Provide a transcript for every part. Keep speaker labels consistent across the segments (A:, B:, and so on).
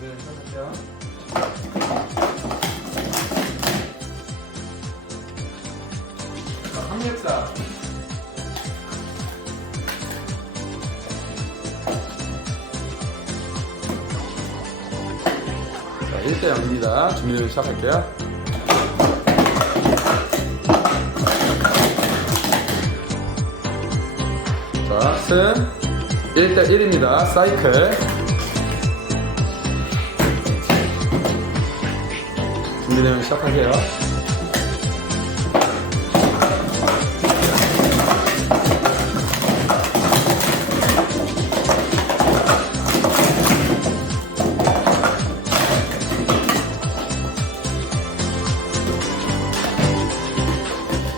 A: 준비를 시작할게요. 자, 삼육사. 자, 1대 0입니다. 준비를 시작할게요. 자, 승 1대 1입니다. 사이클. 준비되면 시작할게요.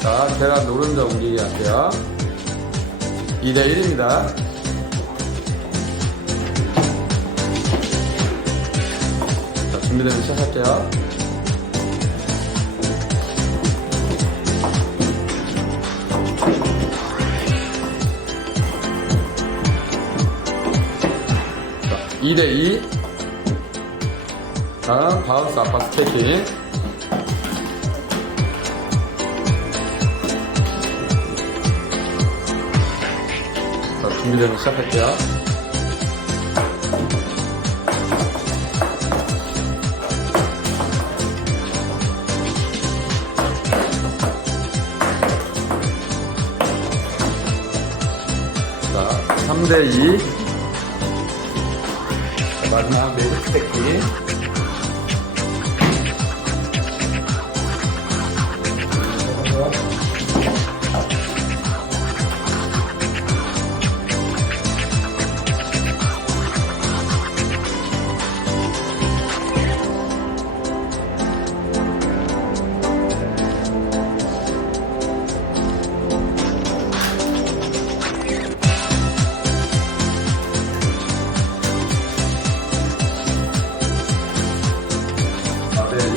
A: 자, 계란 노른자 옮기기 할게요. 2대 1입니다. 자, 준비되면 시작할게요. 2대 2. 다음 바운스 아빠 스테이킹. 자, 준비되면 시작할게요. 자, 3대2. barınağı
B: belirttik ki